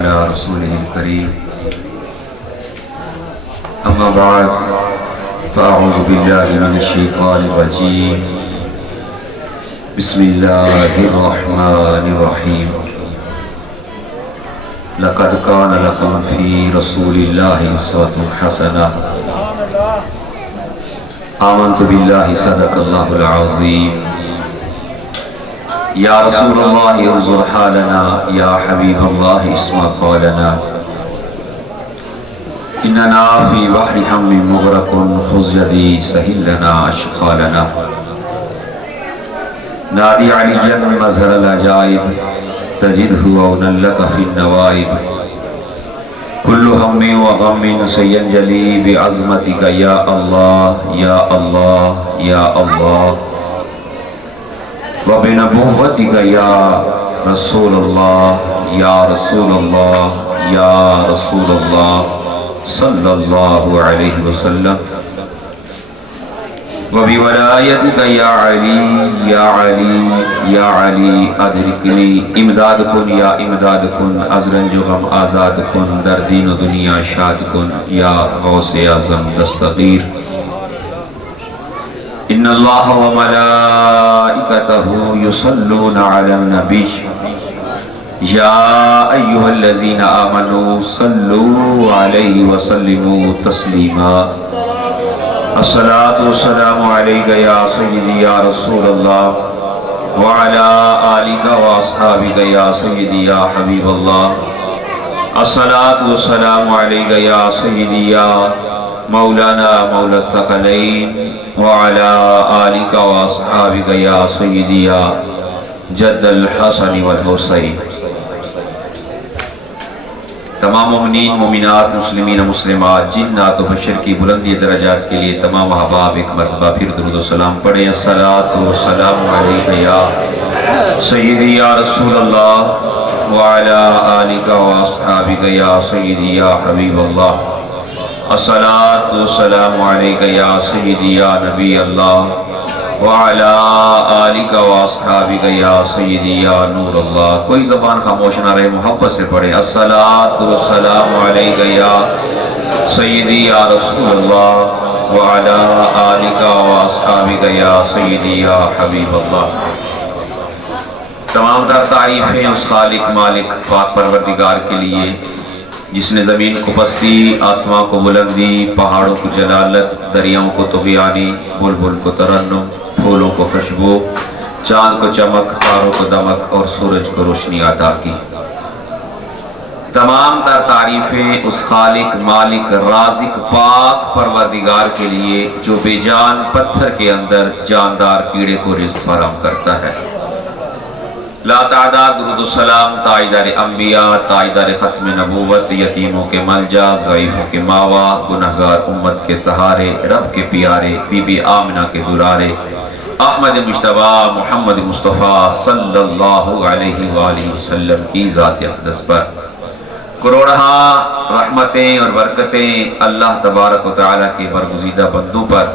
على رسوله الكريم أما بعد فأعوذ بالله من الشيطان الرجيم بسم الله الرحمن الرحيم لقد كان لكم في رسول الله أسوة حسنة آمنت بالله صدق الله العظيم یا رسول اللہ انظر حالنا یا حبیب اللہ اسمع قولنا اننا فی بحر ہم مغرق خذ یدی سہل لنا اشقالنا نادی علی مظہر العجائب تجدہ عونا لک فی النوائب کل ہم و غم سینجلی بعظمتک یا اللہ یا اللہ یا اللہ وَبِنَبُوَّتِكَ يَا رَسُولَ اللَّهِ يَا رَسُولَ اللَّهِ يَا رَسُولَ اللَّهِ صلی اللہ علیہ وسلم وَبِوَلَایَتِكَ يَا عَلِي يَا عَلِي يَا عَلِي أَدْرِكْنِي امداد کن یا امداد کن از رنج و غم آزاد کن در دین و دنیا شاد کن یا غوث اعظم دستغیر ان اللہ و ملائکتہ یصلون علی النبی یا ایہا الذین آمنوا صلوا علیہ وسلموا تسلیما الصلاة والسلام علیکہ یا سیدی یا رسول اللہ وعلی آلکہ واصحابکہ یا سیدی یا حبیب اللہ الصلاة والسلام علیکہ یا سیدی یا مولانا مولا الثقلین وعلى آلك وأصحابك يا سيدي يا جد الحسن والحسین تمام مومنین مومنات مسلمین مسلمات جنات و بشر کی بلندی درجات کے لیے تمام احباب ایک مرتبہ پھر درود و سلام پڑھیں الصلاة والسلام علیکہ یا سیدی یا رسول اللہ وعلى آلك وأصحابك يا سيدي يا حبیب اللہ الصلاة والسلام علیکہ یا سیدی یا نبی اللہ وعلا آلکہ واصحابکہ یا سیدی یا نور اللہ کوئی زبان خاموش نہ رہے محبت سے پڑھے الصلاة والسلام علیکہ یا سیدی یا رسول اللہ وعلا آلکہ واصحابکہ یا سیدی یا حبیب اللہ تمام تر تعریفیں اس خالق مالک پاک پروردگار کے لیے جس نے زمین کو پستی آسمان کو بلندی پہاڑوں کو جلالت دریاؤں کو طغیانی بلبل کو ترنم پھولوں کو خوشبو چاند کو چمک تاروں کو دمک اور سورج کو روشنی عطا کی تمام تر تعریفیں اس خالق مالک رازق پاک پروردگار کے لیے جو بے جان پتھر کے اندر جاندار کیڑے کو رزق فراہم کرتا ہے لا تعداد درود و سلام تاجدار انبیاء تاجدار ختم نبوت یتیموں کے ملجا ضعیفوں کے ماوا گنہگار امت کے سہارے رب کے پیارے بی بی آمنہ کے دلارے احمد مجتبی محمد مصطفیٰ صلی اللہ علیہ وآلہ وسلم کی ذات اقدس پر کروڑہا رحمتیں اور برکتیں اللہ تبارک و تعالیٰ کے برگزیدہ بندوں پر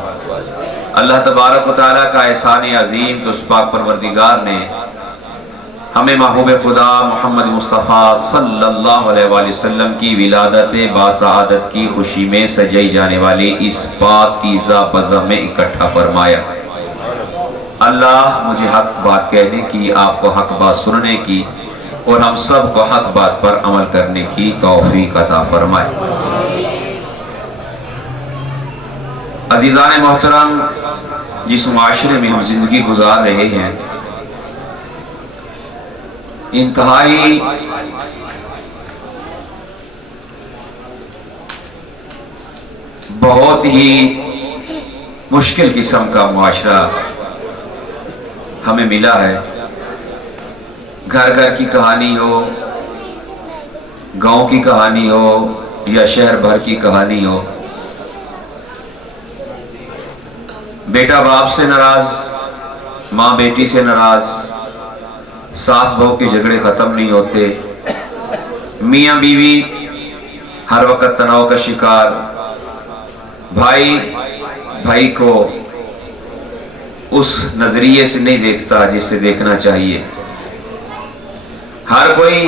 اللہ تبارک و تعالیٰ کا احسان عظیم کہ اس پاک پروردگار نے ہمیں محبوب خدا محمد مصطفیٰ صلی اللہ علیہ وآلہ وسلم کی ولادت باسعادت کی خوشی میں سجائی جانے والی اس پاک کیزہ بزہ میں اکٹھا فرمایا اللہ مجھے حق بات کہنے کی آپ کو حق بات سننے کی اور ہم سب کو حق بات پر عمل کرنے کی توفیق عطا فرمائے عزیزان محترم جس معاشرے میں ہم زندگی گزار رہے ہیں انتہائی بہت ہی مشکل قسم کا معاشرہ ہمیں ملا ہے گھر گھر کی کہانی ہو گاؤں کی کہانی ہو یا شہر بھر کی کہانی ہو بیٹا باپ سے ناراض ماں بیٹی سے ناراض ساس بہو کے جھگڑے ختم نہیں ہوتے میاں بیوی ہر وقت تناؤ کا شکار بھائی بھائی کو اس نظریے سے نہیں دیکھتا جسے دیکھنا چاہیے ہر کوئی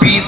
20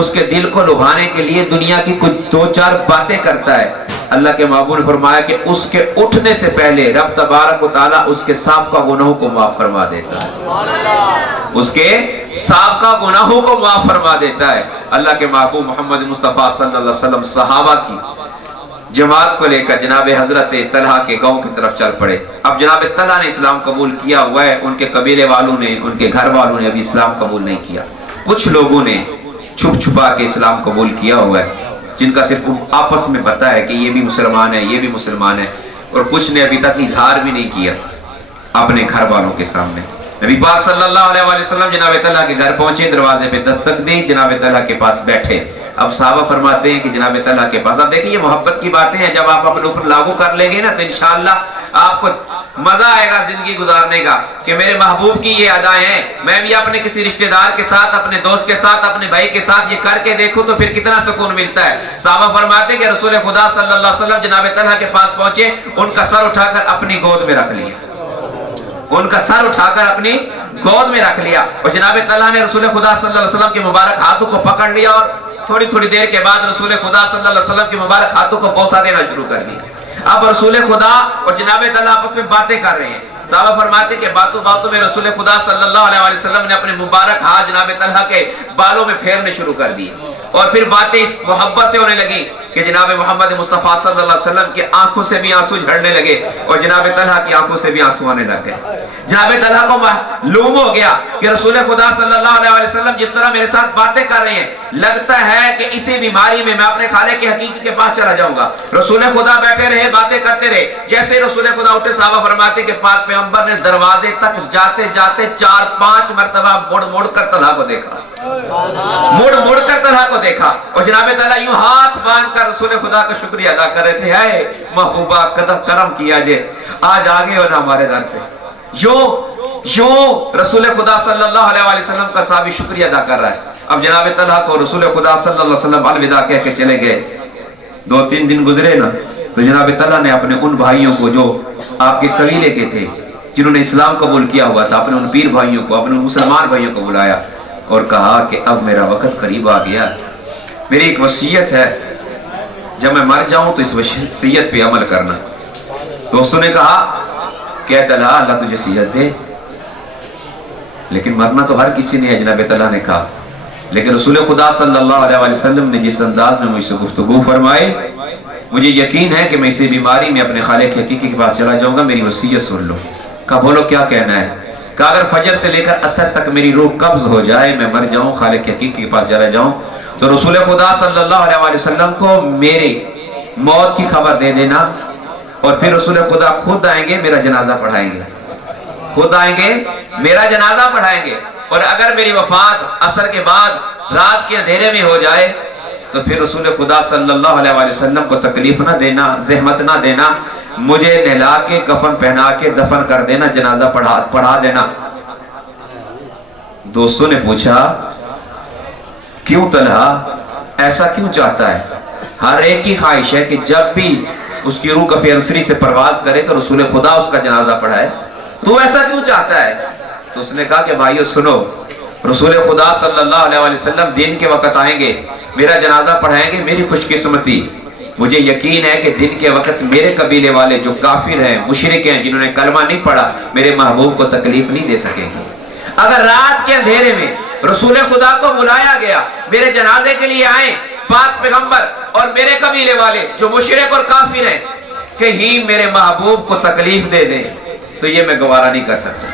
اس کے دل کو لبھانے کے لیے دنیا کی کچھ دو چار باتیں کرتا ہے، اللہ کے محبوب نے فرمایا کہ اس کے اٹھنے سے پہلے رب تبارک و تعالیٰ اس کے سابقہ گناہوں کو معاف فرما دیتا ہے، اس کے سابقہ گناہوں کو معاف فرما دیتا ہے۔ اللہ کے محبوب محمد مصطفیٰ صلی اللہ علیہ وسلم صحابہ کی جماعت کو لے کر جناب حضرت طلحہ کے گاؤں کی طرف چل پڑے۔ اب جناب طلحہ نے اسلام قبول کیا ہوا ہے، ان کے قبیلے والوں نے، ان کے گھر والوں نے ابھی اسلام قبول نہیں کیا۔ کچھ لوگوں نے چھپ چھپا کے اسلام قبول کیا ہوا ہے، جن کا صرف آپس میں پتہ ہے کہ یہ بھی مسلمان ہے، یہ بھی مسلمان ہے، اور کچھ نے ابھی تک اظہار بھی نہیں کیا اپنے گھر والوں کے سامنے۔ نبی پاک صلی اللہ علیہ وآلہ وسلم جناب طلحہ کے گھر پہنچے، دروازے پہ دستک دی، جناب طلحہ کے پاس بیٹھے۔ اب صحابہ فرماتے ہیں کہ جناب طلحہ کے پاس، اب دیکھیں یہ محبت کی باتیں ہیں، جب آپ اپنے اوپر لاگو کر لیں گے نا تو انشاءاللہ آپ کو مزہ آئے گا زندگی گزارنے کا، کہ میرے محبوب کی یہ ادائیں ہیں، میں بھی اپنے کسی رشتہ دار کے ساتھ، اپنے دوست کے ساتھ، اپنے بھائی کے ساتھ یہ کر کے دیکھوں تو پھر کتنا سکون ملتا ہے۔ صحابہ فرماتے ہیں کہ رسول خدا صلی اللہ علیہ وسلم جناب طلحہ کے پاس پہنچے، ان کا سر اٹھا کر اپنی گود میں رکھ لیا، ان کا سر اٹھا کر اپنی گود میں رکھ لیا، اور جناب طلحہ نے رسول خدا صلی اللہ علیہ وسلم کے مبارک ہاتھوں کو پکڑ لیا، اور تھوڑی دیر کے بعد رسول خدا صلی اللہ علیہ وسلم کے مبارک ہاتھوں کو بوسہ دینا شروع کر دیا۔ اب رسول خدا اور جناب طلحہ آپس میں باتیں کر رہے ہیں۔ صحابہ فرماتے ہیں کہ باتوں میں رسول خدا صلی اللہ علیہ وسلم نے اپنے مبارک ہاتھ جناب طلحہ کے بالوں میں پھیرنے شروع کر دیے، اور پھر باتیں اس محبت سے ہونے لگی کہ جناب محمد مصطفیٰ صلی اللہ علیہ وسلم کی آنکھوں سے بھی آنسو جھڑنے لگے، اور جناب طلحہ کی آنکھوں سے بھی آنسو آنے لگ گئے۔ جناب طلحہ کو معلوم ہو گیا کہ رسول خدا صلی اللہ علیہ وسلم جس طرح میرے ساتھ باتیں کر رہے ہیں، لگتا ہے کہ اسی بیماری میں اپنے خالق حقیقی کے پاس چلا جاؤں گا۔ رسول خدا بیٹھے رہے، باتیں کرتے رہے، جیسے رسول خدا اٹھے، صحابہ فرماتے کہ پاک پیغمبر نے دروازے تک جاتے جاتے 4-5 مرتبہ مڑ کر طلحہ کو دیکھا، مڑ کر طلحہ کو دیکھا، اور جناب طلحہ یوں ہاتھ باندھ کر رسول خدا کا شکریہ ادا کر رہے تھے، اے محبوبہ کرم کیا جے، آج آگے ہو نا ہمارے در پہ۔ یوں رسول خدا صلی اللہ علیہ وسلم کا صحابی شکریہ ادا کر رہا ہے۔ اب جناب طلحہ کو رسول خدا صلی اللہ علیہ وسلم الوداع کہہ کے چلے گئے۔ 2-3 دن گزرے نا تو جناب طلحہ نے اپنے ان بھائیوں کو جو آپ کے قبیلے کے تھے، جنہوں نے اسلام قبول کیا ہوا تھا، اپنے ان پیر بھائیوں کو، اپنے مسلمان بھائیوں کو بلایا اور کہا کہ اب میرا وقت قریب آ گیا، میری ایک وصیت ہے، جب میں مر جاؤں تو اس وصیت پہ عمل کرنا۔ دوستوں نے کہا کہ اے طلحہ اللہ تجھے وصیت دے، لیکن مرنا تو ہر کسی نے ہے۔ جناب طلحہ نے کہا لیکن رسول خدا صلی اللہ علیہ وسلم نے جس انداز میں مجھ سے گفتگو فرمائی، مجھے یقین ہے کہ میں اسی بیماری میں اپنے خالق حقیقی کے پاس چلا جاؤں گا، میری وصیت سن لو۔ کہا بولو کیا کہنا ہے؟ کہا اگر فجر سے لے کر عصر تک میری روح قبض ہو جائے، میں مر جاؤں، خالق حقیقی کے پاس چلا جاؤں، تو رسول خدا صلی اللہ علیہ وسلم کو میرے موت کی خبر دے دینا، اور پھر رسول خدا خود آئیں گے، میرا جنازہ پڑھائیں گے، خود آئیں گے میرا جنازہ پڑھائیں گے، اور اگر میری وفات عصر کے بعد رات کے اندھیرے میں ہو جائے تو پھر رسول خدا صلی اللہ علیہ وسلم کو تکلیف نہ دینا، زحمت نہ دینا، مجھے نہلا کے کفن پہنا کے دفن کر دینا، جنازہ پڑھا دینا۔ دوستوں نے پوچھا کیوں طلحہ ایسا کیوں چاہتا ہے؟ ہر ایک کی خواہش ہے کہ جب بھی اس کی روح کفِ انصری سے پرواز کرے تو رسول خدا اس کا جنازہ پڑھائے، تو ایسا کیوں چاہتا ہے؟ تو اس نے کہا کہ بھائیو سنو، رسول خدا صلی اللہ علیہ وسلم دن کے وقت آئیں گے، میرا جنازہ پڑھائیں گے، میری خوش قسمتی، مجھے یقین ہے کہ دن کے وقت میرے قبیلے والے جو کافر ہیں، مشرک ہیں، جنہوں نے کلمہ نہیں پڑھا، میرے محبوب کو تکلیف نہیں دے سکیں گے۔ اگر رات کے اندھیرے میں رسول خدا کو بلایا گیا میرے جنازے کے لیے آئیں پاک پیغمبر اور میرے قبیلے والے جو مشرک اور کافر ہیں، کہیں میرے محبوب کو تکلیف دے دیں تو یہ میں گوارہ نہیں کر سکتا،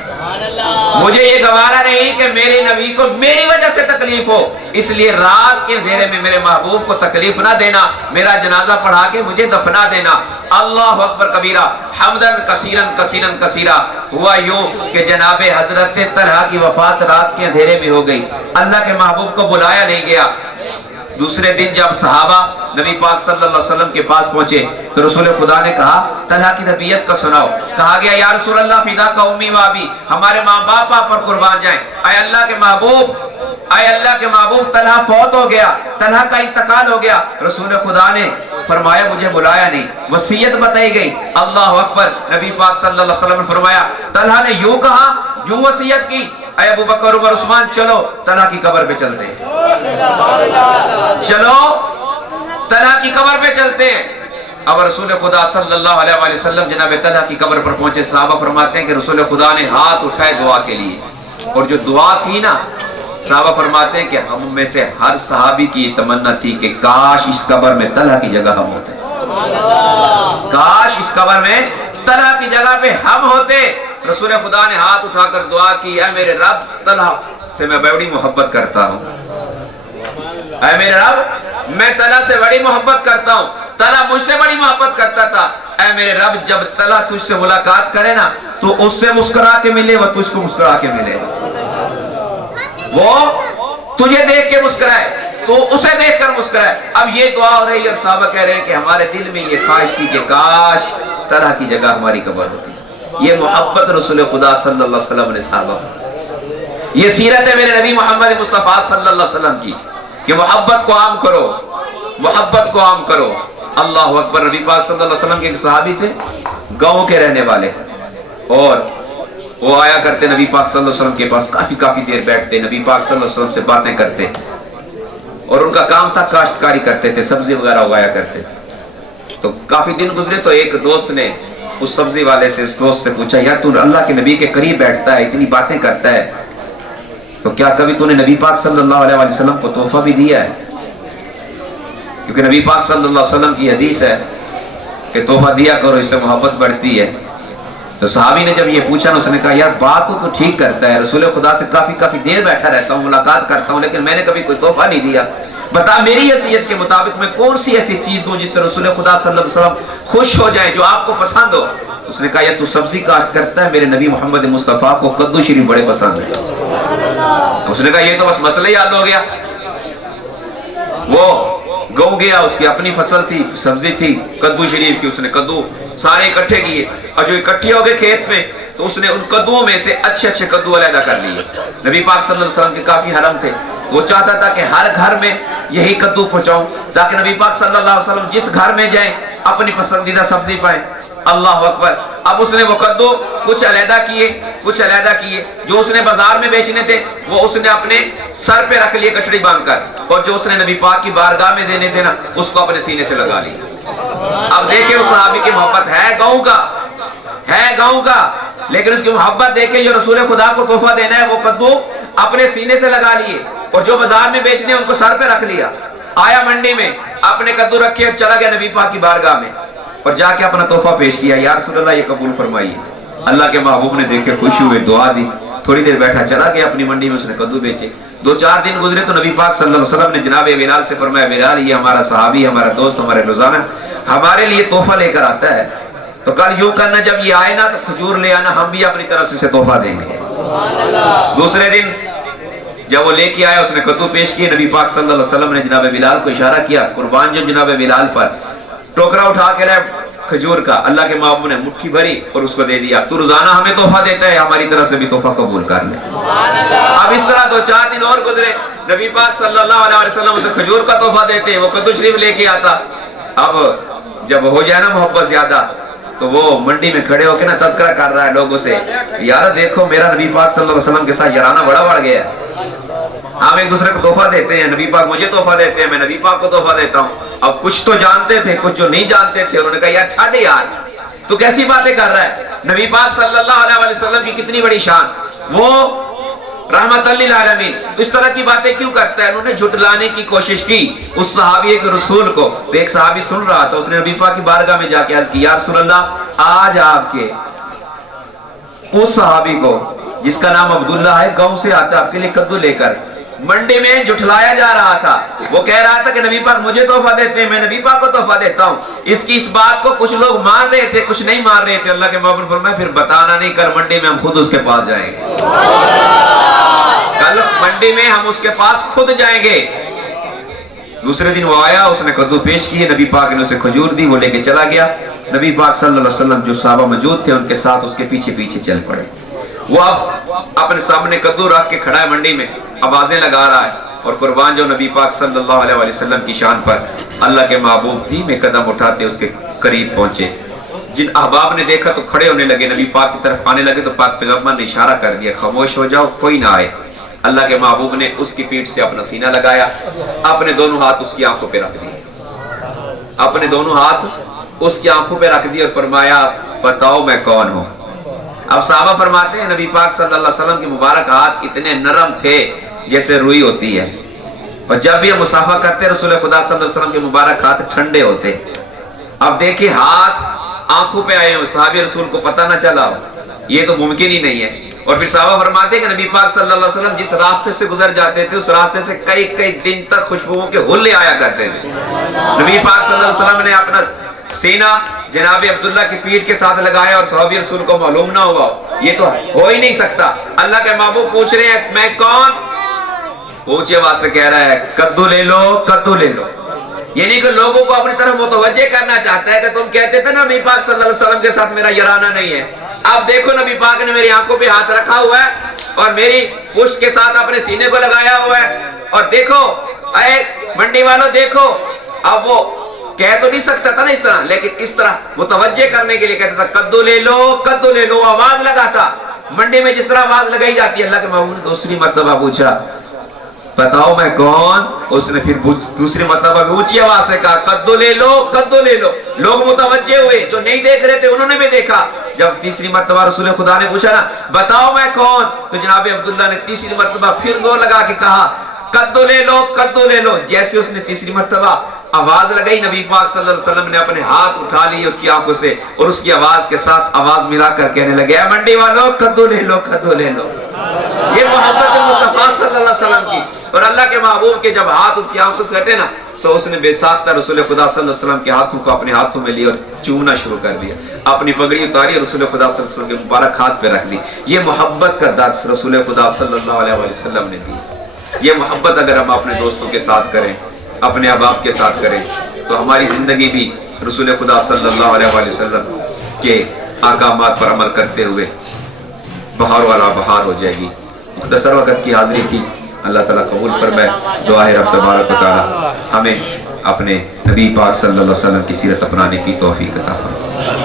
مجھے یہ گوارہ نہیں کہ میرے نبی کو میری وجہ سے تکلیف ہو، اس لیے رات کے اندھیرے میں میرے محبوب کو تکلیف نہ دینا، میرا جنازہ پڑھا کے مجھے دفنا دینا۔ اللہ اکبر کبیرہ، حمدن کثیرن کثیرن کثیرہ۔ ہوا یوں کہ جناب حضرت طلحہ کی وفات رات کے اندھیرے میں ہو گئی، اللہ کے محبوب کو بلایا نہیں گیا۔ دوسرے دن جب صحابہ نبی پاک صلی اللہ علیہ وسلم کے پاس پہنچے تو رسول خدا نے کہا طلحہ کی طبیعت کا سناؤ۔ کہا گیا یا رسول اللہ فدا کا امی و ابی، ہمارے ماں باپ آپ پر قربان جائیں، اے اللہ کے محبوب طلحہ فوت ہو گیا، طلحہ کا انتقال ہو گیا۔ رسول خدا نے فرمایا مجھے بلایا نہیں، وصیت بتائی گئی۔ اللہ اکبر، نبی پاک صلی اللہ علیہ وسلم نے فرمایا طلحہ نے یوں کہا، یوں وصیت کی، اے ابو بکر عمر عثمان چلو طلحہ کی قبر پہ چلتے ہیں۔ چلو طلحہ کی قبر پہ چلتے ہیں. اب رسول خدا صلی اللہ علیہ وآلہ وسلم جناب طلحہ کی قبر پر پہنچے. صحابہ فرماتے ہیں کہ رسول خدا نے ہاتھ اٹھائے دعا کے لیے, اور جو دعا کی نا, صحابہ فرماتے ہیں کہ ہم میں سے ہر صحابی کی یہ تمنا تھی کہ کاش اس قبر میں طلحہ کی جگہ ہم ہوتے, کاش اس قبر میں طلحہ کی جگہ پہ ہم ہوتے. رسول خدا نے ہاتھ اٹھا کر دعا کی, اے میرے رب طلحہ سے میں بڑی محبت کرتا ہوں, اے میرے رب میں طلحہ سے بڑی محبت کرتا ہوں, طلحہ مجھ سے بڑی محبت کرتا تھا. اے میرے رب جب طلحہ تجھ سے ملاقات کرے نا تو اس سے مسکرا کے ملے, وہ تجھ کو مسکرا کے ملے, وہ تجھے دیکھ کے مسکرائے تو اسے دیکھ کر مسکرائے. اب یہ دعا ہو رہی ہے اور صحابہ کہہ رہے ہیں کہ ہمارے دل میں یہ خواہش تھی کہ کاش طلحہ کی جگہ ہماری قبر ہوتی. یہ محبت رسول خدا صلی اللہ علیہ وسلم نے صحابہ, یہ سیرت ہے میرے نبی محمد مصطفیٰ صلی اللہ علیہ وسلم کی کہ محبت کو عام کرو, محبت کو عام کرو. اللہ اکبر. نبی پاک صلی اللہ علیہ وسلم کے ایک صحابی تھے, گاؤں کے رہنے والے, اور وہ آیا کرتے نبی پاک صلی اللہ علیہ وسلم کے پاس, کافی دیر بیٹھتے, نبی پاک صلی اللہ علیہ وسلم سے باتیں کرتے, اور ان کا کام تھا کاشتکاری کرتے تھے, سبزی وغیرہ اگایا کرتے. تو کافی دن گزرے تو ایک دوست نے اس سبزی والے سے, اس دوست سے پوچھا, یار تو اللہ کے نبی کے قریب بیٹھتا ہے, اتنی باتیں کرتا ہے, تو کیا کبھی تو نے نبی پاک صلی اللہ علیہ وسلم کو تحفہ بھی دیا ہے؟ کیونکہ نبی پاک صلی اللہ علیہ وسلم کی حدیث ہے کہ تحفہ دیا کرو, اس سے محبت بڑھتی ہے. تو صحابی نے جب یہ پوچھا نا, اس نے کہا یار بات تو ٹھیک کرتا ہے, رسول خدا سے کافی دیر بیٹھا رہتا ہوں, ملاقات کرتا ہوں, لیکن میں نے کبھی کوئی تحفہ نہیں دیا. بتا میری حیثیت کے مطابق میں کون سی ایسی چیز دوں جس سے رسول خدا صلی اللہ علیہ وسلم خوش ہو جائیں, جو آپ کو پسند ہو. اس نے کہا یا تو سبزی کاشت کرتا ہے, میرے نبی محمد مصطفیٰ کو کدو شریف بڑے پسند ہے. اس نے کہا یہ تو بس مسئلہ ہی حل ہو گیا. وہ گو گیا, اس کی اپنی فصل تھی, سبزی تھی کدو شریف کی, اس نے کدو سارے اکٹھے کیے, اور جو اکٹھے ہو گئے کھیت میں تو اس نے ان کدوؤں میں سے اچھے کدو علیحدہ کر لیے. نبی پاک صلی اللہ علیہ وسلم کے کافی حرم تھے, وہ چاہتا تھا کہ ہر گھر میں یہی کدو پہنچاؤں تاکہ نبی پاک صلی اللہ علیہ وسلم جس گھر میں جائیں اپنی پسندیدہ سبزی پائیں. اللہ اکبر. اب اس نے وہ کدو کچھ علیحدہ کیے, جو اس نے بازار میں بیچنے تھے وہ اس نے اپنے سر پہ رکھ لیے گٹھڑی باندھ کر, اور جو اس نے نبی پاک کی بارگاہ میں دینے تھے نا اس کو اپنے سینے سے لگا لیا. اب دیکھیں اس صحابی کی محبت, ہے گاؤں کا, لیکن اس کی محبت دیکھیں, جو رسول خدا کو تحفہ دینا ہے وہ کدو اپنے سینے سے لگا لیے, اور جو بازار میں بیچنے ان کو سر پہ رکھ لیا. آیا منڈی میں, اپنے کدو رکھے, چلا گیا نبی پاک کی بارگاہ میں اور جا کے اپنا تحفہ پیش کیا, یا رسول اللہ یہ قبول فرمائیے. اللہ کے محبوب نے دیکھے, خوشی ہوئے, دعا دی, تھوڑی دیر بیٹھا, چلا گیا اپنی منڈی میں, اس نے کدو بیچے. 2-4 دن گزرے تو نبی پاک صلی اللہ علیہ وسلم نے جناب بلال سے فرمایا, بلال یہ ہمارا صحابی, ہمارا دوست, ہمارے روزانہ ہمارے لیے تحفہ لے کر آتا ہے, تو کل یوں کرنا جب یہ آئے نا تو کھجور لے آنا, ہم بھی اپنی طرف سے تحفہ دیں گے. دوسرے دن جب وہ لے کے آیا, اس نے کدو پیش کیے, نبی پاک صلی اللہ علیہ وسلم نے جناب بلال کو اشارہ کیا, قربان جو جناب بلال پر, ٹوکرا اٹھا کے لائے کھجور کا. اللہ کے محبوب نے مٹھی بھری اور اس کو دے دیا, تو روزانہ ہمیں تحفہ دیتا ہے, ہماری طرف سے بھی تحفہ قبول کر لے. اب اس طرح 2-4 دن اور گزرے, نبی پاک صلی اللہ علیہ وسلم اسے کھجور کا تحفہ دیتے, وہ کدو شریف لے کے آتا. اب جب ہو جائے نا محبت زیادہ تو وہ منڈی میں کھڑے ہو کے نا تذکرہ کر رہا ہے لوگوں سے, یار دیکھو میرا نبی پاک صلی اللہ علیہ وسلم کے ساتھ یارانہ بڑا بڑھ گیا ہے, ہم ایک دوسرے کو تحفہ دیتے ہیں, نبی پاک مجھے تحفہ دیتے ہیں, میں نبی پاک کو تحفہ دیتا ہوں. اب کچھ تو جانتے تھے, کچھ جو نہیں جانتے تھے, انہوں نے کہا یار چھاڑے یار, تو کیسی باتیں کر رہا ہے, نبی پاک صلی اللہ علیہ وسلم کی کتنی بڑی شان, وہ رحمت للعالمین, تو اس طرح کی باتیں کیوں کرتا ہے. انہوں نے جھٹلانے کی کوشش کی اس صحابی کے رسول کو. تو ایک صحابی سن رہا تھا, اس نے نبی پاک کی بارگاہ میں جا کے عرض کی, یا رسول اللہ آج آپ کے اس صحابی کو جس کا نام عبداللہ ہے, گاؤں سے آتا آپ کے لیے کدو لے کر, منڈی میں جھٹلایا جا رہا تھا. وہ کہہ رہا تھا کہ نبی پاک مجھے تحفہ دیتے ہیں, میں نبی پاک کو تحفہ دیتا ہوں. اس کی اس بات کو کچھ لوگ مان رہے تھے, کچھ نہیں مان رہے تھے. اللہ کے محبوب نے فرمایا پھر بتانا نہیں, کل منڈی میں ہم خود اس کے پاس جائیں گے, کل منڈی میں ہم اس کے پاس خود جائیں گے. دوسرے دن وہ آیا, اس نے کدو پیش کیے, نبی پاک نے اسے کھجور دی, وہ لے کے چلا گیا. نبی پاک صلی اللہ علیہ وسلم جو صحابہ موجود تھے ان کے ساتھ اس کے پیچھے چل پڑے. وہ اب اپنے سامنے کدو رکھ کے کھڑا ہے منڈی میں, آوازیں لگا رہا ہے, اور قربان جو نبی پاک صلی اللہ علیہ وسلم کی شان پر اللہ کے محبوب دھیمے قدم اٹھاتے اس کے قریب پہنچے. جن احباب نے دیکھا تو کھڑے ہونے لگے, نبی پاک کی طرف آنے لگے, تو پاک پیغمبر نے اشارہ کر دیا, خاموش ہو جاؤ, کوئی نہ آئے. اللہ کے محبوب نے اس کی پیٹھ سے اپنا سینہ لگایا، اپنے دونوں ہاتھ اس کی آنکھوں پہ رکھ دیے، اپنے دونوں ہاتھ اس کی آنکھوں پہ رکھ دیے اور فرمایا بتاؤ میں کون ہوں۔ اب صحابہ فرماتے ہیں نبی پاک صلی اللہ علیہ وسلم کے مبارک ہاتھ اتنے نرم تھے جیسے روئی ہوتی ہے، اور جب بھی ہم مصافحہ کرتے رسول خدا صلی اللہ علیہ وسلم کے مبارک ہاتھ ٹھنڈے ہوتے۔ اب دیکھیں ہاتھ آنکھوں پہ آئے ہوں، صحابی رسول کو پتہ نہ چلا ہو، یہ تو ممکن ہی نہیں ہے۔ اور پھر صحابہ فرماتے ہیں کہ نبی پاک صلی اللہ علیہ وسلم جس راستے سے گزر جاتے تھے اس راستے سے کئی کئی دن تک خوشبوؤں کے حلے آیا کرتے تھے۔ نبی پاک صلی اللہ علیہ وسلم نے اپنا سینہ جناب عبداللہ کی پیٹھ کے ساتھ لگایا اور صحابی رسول کو معلوم نہ ہوا، یہ تو ہو ہی نہیں سکتا۔ اللہ کے محبوب پوچھ رہے ہیں میں کون؟ اونچی آواز سے کہہ رہا ہے کدو لے لو، کدو لے لو، یعنی کہ لوگوں کو اپنی طرف متوجہ کرنا چاہتا ہے کہ تم کہتے تھے نا نبی پاک صلی اللہ علیہ وسلم کے ساتھ میرا یارانہ نہیں ہے، اب دیکھو نبی پاک نے میری آنکھوں پہ ہاتھ رکھا ہوا ہے اور میری پشت کے ساتھ اپنے سینے کو لگایا ہوا ہے، اور دیکھو اے منڈی والوں دیکھو۔ اب وہ کہہ تو نہیں سکتا تھا نا اس طرح، لیکن اس طرح متوجہ کرنے کے لیے کہتا تھا کدو لے لو، کدو لے لو، آواز لگاتا منڈی میں جس طرح آواز لگائی جاتی ہے۔ اللہ کے محبوب نے دوسری مرتبہ پوچھا بتاؤ میں کون؟ اس نے پھر دوسری مرتبہ اونچی آواز سے کہا کدو لے لو، کدو لے لو۔ لوگ متوجہ ہوئے، جو نہیں دیکھ رہے تھے انہوں نے بھی دیکھا۔ جب تیسری مرتبہ رسول خدا نے پوچھا نا بتاؤ میں کون، تو جناب عبداللہ نے تیسری مرتبہ پھر زور لگا کے کہا کدو لے لو، کدو لے لو۔ جیسے اس نے تیسری مرتبہ آواز لگائی نبی پاک صلی اللہ علیہ وسلم نے اپنے ہاتھ اٹھا لیے اس کی آنکھوں سے اور اس کی آواز کے ساتھ آواز ملا کر کہنے لگے اے منڈی والوں کدو لے لو، کدو لے لو۔ یہ محبت مصطفیٰ صلی اللہ علیہ وسلم کی، اور اللہ کے محبوب کے جب ہاتھ اس کی آنکھوں سے ہٹے نا تو اس نے بے ساختہ رسول خدا صلی اللہ علیہ وسلم کے ہاتھوں کو اپنے ہاتھوں میں لیا اور چومنا شروع کر دیا، اپنی پگڑی اتاری اور رسول خدا صلی اللہ علیہ وسلم کے مبارک ہاتھ پہ رکھ دی۔ یہ محبت کا درس رسول خدا صلی اللہ علیہ وسلم نے دی۔ یہ محبت اگر ہم اپنے دوستوں کے ساتھ کریں، اپنے احباب کے ساتھ کریں، تو ہماری زندگی بھی رسول خدا صلی اللہ علیہ وسلم کے احکامات پر عمل کرتے ہوئے بہار والا بہار ہو جائے گی۔ مختصر وقت کی حاضری تھی، اللہ تعالیٰ قبول فرمائے۔ دعا ہے رب تبارک و تعالیٰ ہمیں اپنے نبی پاک صلی اللہ علیہ وسلم کی سیرت اپنانے کی توفیق عطا فرمائے۔